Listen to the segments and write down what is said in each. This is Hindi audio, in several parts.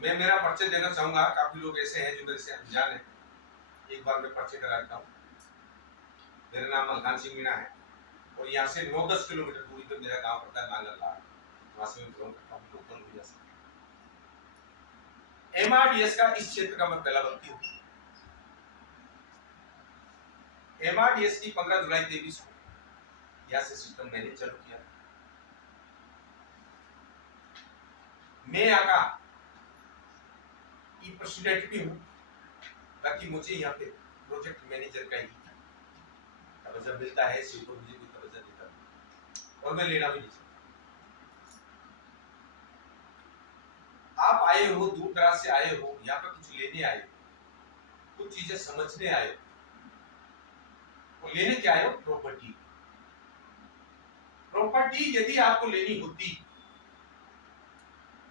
मैं मेरा परिचय देना चाहूंगा। काफी लोग ऐसे हैं जो मेरे से अनजान है, एक बार मैं परिचय करा देता हूँ। मेरा नाम मलखान सिंह मीणा है और यहाँ से 9-10 किलोमीटर दूरी पे मेरा गांव पड़ता है नांगलला। वहां से मैं बिलोंग करता हूँ, लोकल मीडिया से। एमआरडीएस का इस क्षेत्र का मैं पहला व्यक्ति हूँ। एमआरडीएस की 15 जुलाई 23 को यहाँ से सिस्टम मैंने चालू किया। मैं यहाँ का ई प्रेसिडेंट भी हूँ, ताकि मुझे यहाँ पे प्रोजेक्ट मैनेजर का ही तवज्जो मिलता है, इसी को मुझे कोई तवज्जो देता नहीं और मैं लेना भी नहीं चाहता। आप आए हो, दूर दराज से आए हो, यहाँ पे कुछ लेने आए हो, कुछ चीजें समझने आए हो। और लेने क्या आए हो? प्रॉपर्टी। प्रॉपर्टी यदि आपको लेनी होती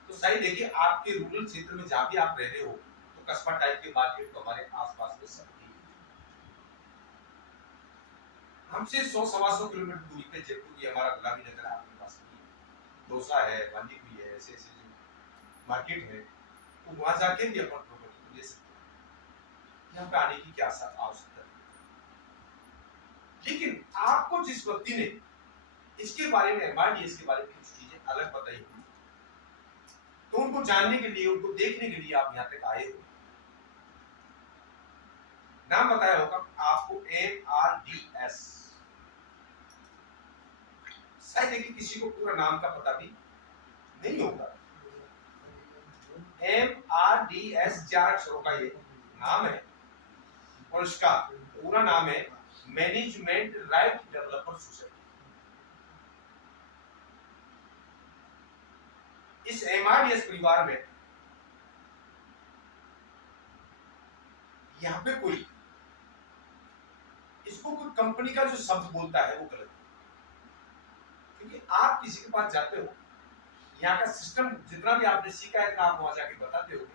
तो सही देखिए, आपके रूरल क्षेत्र में जहां भी आप रह रहे हो तो कस्बा टाइप के मार्केट तो हमारे आसपास में सब ही। हमसे 100-125 किलोमीटर दूरी पे जयपुर भी हमारा गुलाबी नगर है, आपके पास भी दौसा है, बांदीकुई है, ऐसे ऐसे जो मार्केट है, तो वहां जाके भी अपन प्रॉपर्टी को ले सकते हैं। यहाँ पे आने की क्या आवश्यकता है? लेकिन आपको जिस व्यक्ति ने इसके बारे में, एमआरडीएस के बारे में कुछ चीजें अलग बताई हुई, तो उनको जानने के लिए, उनको देखने के लिए आप यहाँ तक आए हो। नाम बताया होगा आपको एमआरडीएस। शायद देखिए किसी को पूरा नाम का पता भी नहीं होगा। एमआरडीएस 4 अक्षरों का ये नाम है और इसका पूरा नाम है मैनेजमेंट राइट डेवलपर सोसाइटी। इस एमआरडीएस परिवार में यहां पे कोई इसको कोई कंपनी का जो शब्द बोलता है वो गलत है, क्योंकि आप किसी के पास जाते हो, यहाँ का सिस्टम जितना भी आपने सीखा है आप वहां जाके बताते हो,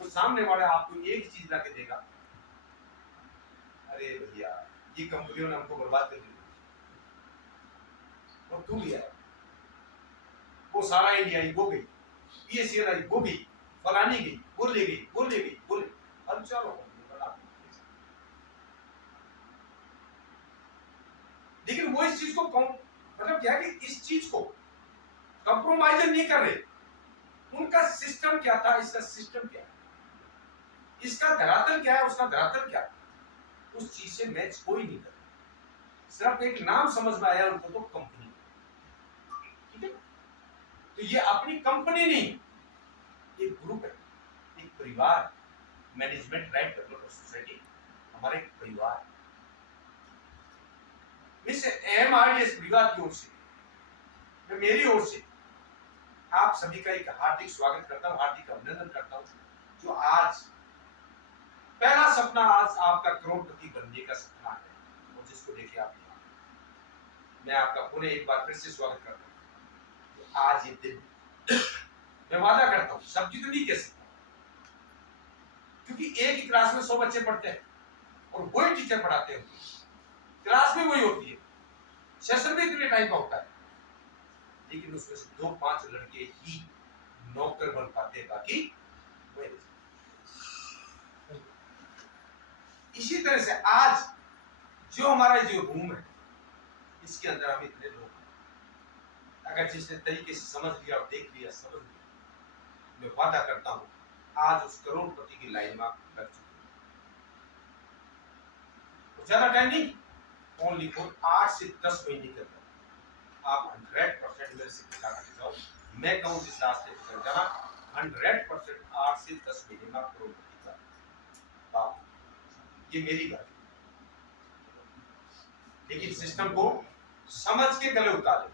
वो सामने वाला आपको एक चीज ला के देगा, अरे भैया ये कंपनियों ने हमको बर्बाद कर दिया और तू भी आया, वो सारा इंडिया ही वो गई, पीएससी आई वो गई, फलानी गई, वो ले गई, वो ले गई, वो ले, अब चलो लेकिन वो इस चीज को मतलब क्या है कि इस चीज को कंप्रोमाइज नहीं कर रहे। उनका सिस्टम क्या था, इसका सिस्टम क्या है, इसका धरातल क्या है, उसका धरातल क्या है, उस चीज से मैच कोई नहीं कर रहा। सिर्फ एक नाम समझ में आया उनको, तो कंपनी, ठीक है। तो ये अपनी कंपनी नहीं, एक ग्रुप है, एक परिवार, मैनेजमेंट राइट डेवलपर सोसाइटी हमारे एक परिवार। इस एमआरडीएस परिवार की ओर से, मैं मेरी ओर से आप सभी का एक हार्दिक स्वागत करता हूं, हार्दिक अभिनंदन करता हूं। जो आज पहला सपना, आज आपका करोड़पति बनने का सपना है और जिसको लेके आप यहाँ, मैं आपका पुनः एक बार फिर से स्वागत करता हूं। आज ये दिन मैं वादा करता हूं सब तो नहीं कह सकता, क्योंकि एक ही क्लास में 100 बच्चे पढ़ते हैं और वही टीचर पढ़ाते हैं, क्लास में वही होती है, सेशन में इतने टाइम का होता है, लेकिन उसमें से 2-5 लड़के ही नौकर बन पाते हैं, बाकी वही। इसी तरह से आज जो हमारा जो रूम है, इसके अंदर हम इतने लोग हैं, अगर जिसने तरीके से समझ लिया और देख लिया, समझ लिया, मैं वादा करता हूं आज उस करोड़पति की लाइन में आप लग चुके हैं। ज्यादा टाइम नहीं, ओनली फॉर 8 से 10 महीने के अंदर आप 100% मेरे से पूछा करके जाओ, मैं कहूं जिस रास्ते पर चल जाना 100% 8 से 10 महीने में आप करोड़पति का बाप, ये मेरी बात है। लेकिन सिस्टम को समझ के गले उतारे।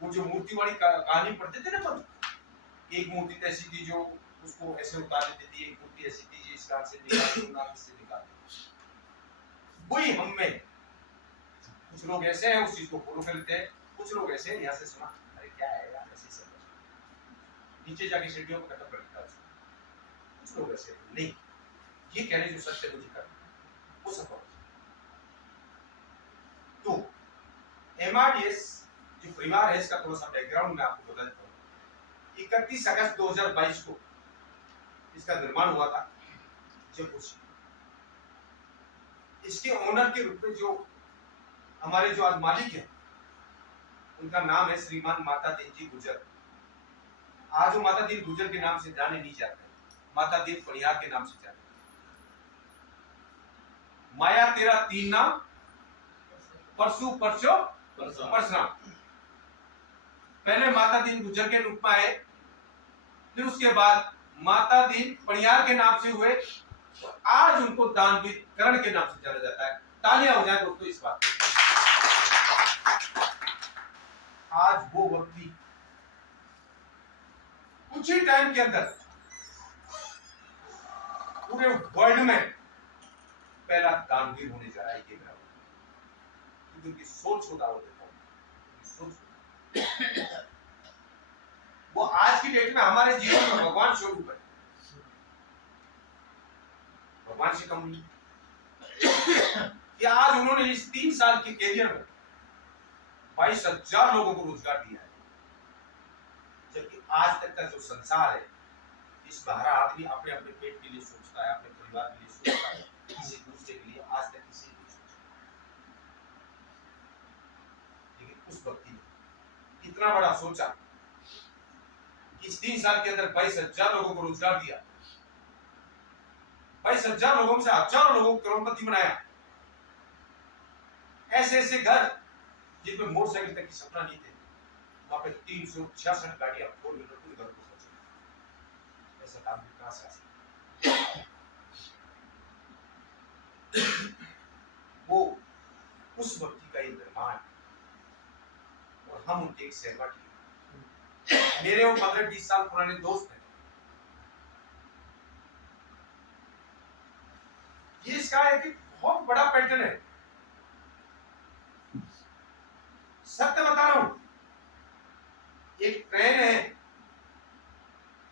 वो जो मूर्ति वाली कहानी पढ़ते थे ना, एक मूर्ति ऐसी थी जो उसको ऐसे उतार देती थी, एक मूर्ति ऐसी थी जो इस कान से निकाल से निकाल, वही हम में कुछ लोग ऐसे हैं उस चीज को फॉलो कर लेते हैं, कुछ लोग ऐसे हैं यहाँ से सुना अरे क्या है यार, ऐसे सब नीचे जाके सीढ़ियों को खत्म कर देता है। कुछ लोग ऐसे नहीं, ये कह रहे जो सत्य मुझे कर वो सब। तो एमआरडीएस जो परिवार है, इसका थोड़ा सा बैकग्राउंड मैं आपको बता देता हूँ। एक 31 अगस्त 2022 को इसका निर्माण हुआ था जयपुर से। इसके ओनर के रूप में जो हमारे जो आज मालिक है उनका नाम है श्रीमान माता दीन जी गुजर। आज वो माता दीन गुजर के नाम से जाने नहीं जाते, माता दीन पनियार के नाम से जाते। माया तेरा तीन नाम, परसु परसो परशुराम। पहले माता दीन गुजर के रूप में आए, फिर उसके बाद माता दीन पनियार के नाम से हुए, और आज उनको दानवीर करण के नाम से जाना जाता है। तालियां हो जाए दोस्तों इस बात। आज वो व्यक्ति कुछ ही टाइम के अंदर पूरे वर्ल्ड में पहला दानवीर होने जा रहा है। ये मेरा क्योंकि उनकी सोच को दावत देता हूं, सोच वो आज की डेट में हमारे जीवन में भगवान स्वरूप है, भगवान से कम नहीं। कि आज उन्होंने इस 3 साल के कैरियर में 22,000 लोगों को रोजगार दिया है। जबकि आज तक का जो संसार है, इस बाहर आदमी अपने अपने पेट के लिए सोचता है, अपने परिवार के लिए सोचता है, किसी दूसरे के लिए आज तक किसी नहीं सोचा। लेकिन उस व्यक्ति ने इतना बड़ा सोचा कि इस 3 साल के अंदर 22,000 लोगों को रोजगार दिया, 22,000 लोगों से हजारों लोगों को करोड़पति बनाया। ऐसे ऐसे घर जिनमें मोटरसाइकिल तक की सपना नहीं थे, वहां पे 366 गाड़ियां 4 व्हीलर पूरे घर को पहुंची। ऐसा काम कहां से आ सकता? वो उस व्यक्ति का ये निर्माण, और हम उनके एक सहपाठी। मेरे वो 15-20 साल पुराने दोस्त हैं। ये इसका एक बहुत बड़ा पैटर्न है। सत्य बता रहा हूं, एक ट्रेन है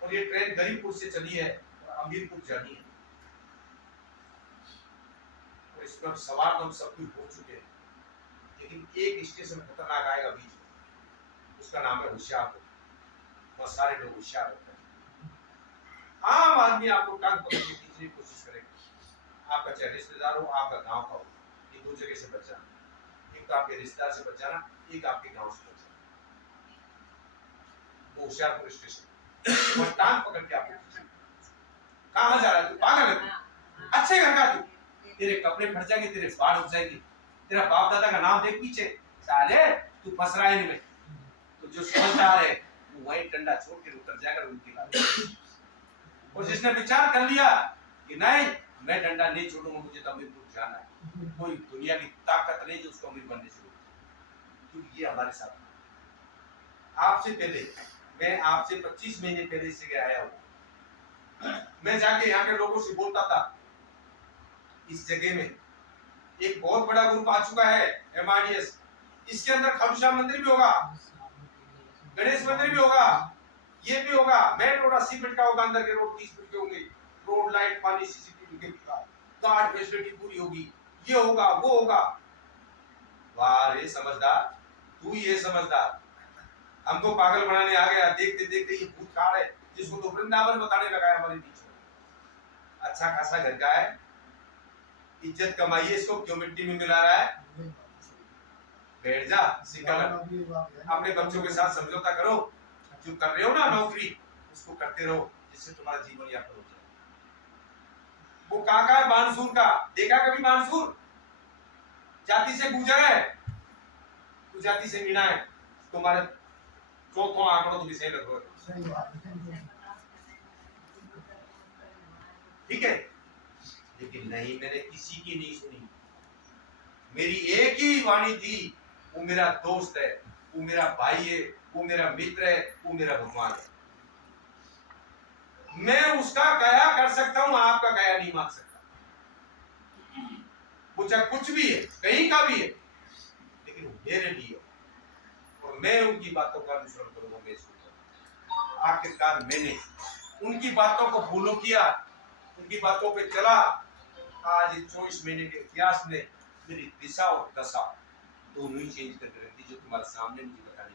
और ये ट्रेन गरीबपुर से चली है और अमीरपुर जानी है, और इसमें सवार तो हम सब कुछ हो चुके हैं। लेकिन एक स्टेशन खतरनाक आएगा बीच में, उसका नाम है होशियारपुर। बहुत सारे लोग होशियार होते हैं। आम आदमी आपको टांग पकड़ के खींचने की कोशिश करेगा। आपका चाहे रिश्तेदार हो, आपका गांव का हो, ये 2 जगह से बच जाना। एक तो आपके रिश्तेदार से बच जाना, एक आपके गांव से बच जाना। वो होशियारपुर स्टेशन और टांग पकड़ के आपको कहां जा रहा है? तू पागल है तू? अच्छे घर का तू, तेरे कपड़े फट जाएंगे, तेरे बाल उठ जाएंगे, तेरा बाप दादा का नाम देख पीछे, साले तू फंस रहा है इनमें। तो जो समझदार है वो वही डंडा छोड़ के उतर जाएगा उनकी बात। और जिसने विचार कर लिया कि नहीं मैं डंडा नहीं छोड़ूंगा, मुझे तो अमीरपुर जाना है, कोई दुनिया की ताकत नहीं जो उसको अमीर बनने से रोके। क्योंकि ये हमारे साथ आपसे पहले, मैं आपसे 25 महीने पहले से आया हूं। मैं जाके यहाँ के लोगों से बोलता था, इस जगह में एक बहुत बड़ा ग्रुप आ चुका है MRDS, इसके अंदर खाटूश्याम मंदिर भी होगा, गणेश मंदिर भी होगा, ये भी होगा, मेन रोड 80 फीट का होगा, अंदर के रोड 30 फीट के होंगे, रोड लाइट पानी CCTV के गार्ड फैसिलिटी पूरी होगी, ये होगा वो होगा। वाह रे समझदार, तू ये समझदार, हमको पागल बनाने आ गया। देखते देखते ये भूत काल है जिसको तो वृंदावन बताने लगा है हमारे बीच में। अच्छा खासा घर का है, इज्जत कमाई है, इसको क्यों मिट्टी में मिला रहा है? बैठ जा, सिकल अपने बच्चों के साथ समझौता करो, जो कर रहे हो ना नौकरी उसको करते रहो, जिससे तुम्हारा जीवन यापन हो जाए। वो काका है बानसूर का, देखा कभी बानसूर? जाति से गुजर है, तू जाति से मीना है, तुम्हारे चौथों आंकड़ों तो भी सही लग रहा है, ठीक है। लेकिन नहीं, मैंने किसी की नहीं सुनी। मेरी एक ही वाणी थी, वो मेरा दोस्त है, वो मेरा भाई है, वो मेरा मित्र है, वो मेरा भगवान है। मैं उसका कया कर सकता हूं, आपका कया नहीं मान सकता। वो चाहे कुछ भी है, कहीं का भी है, लेकिन वो मेरे लिए, और मैं उनकी बातों का अनुसरण करूंगा। मैं आखिरकार मैंने उनकी बातों को फॉलो किया, उनकी बातों पे चला। आज 24 महीने के इतिहास में मेरी दिशा और दशा दोनों ही चेंज करके रखती, जो तुम्हारे सामने मुझे बताने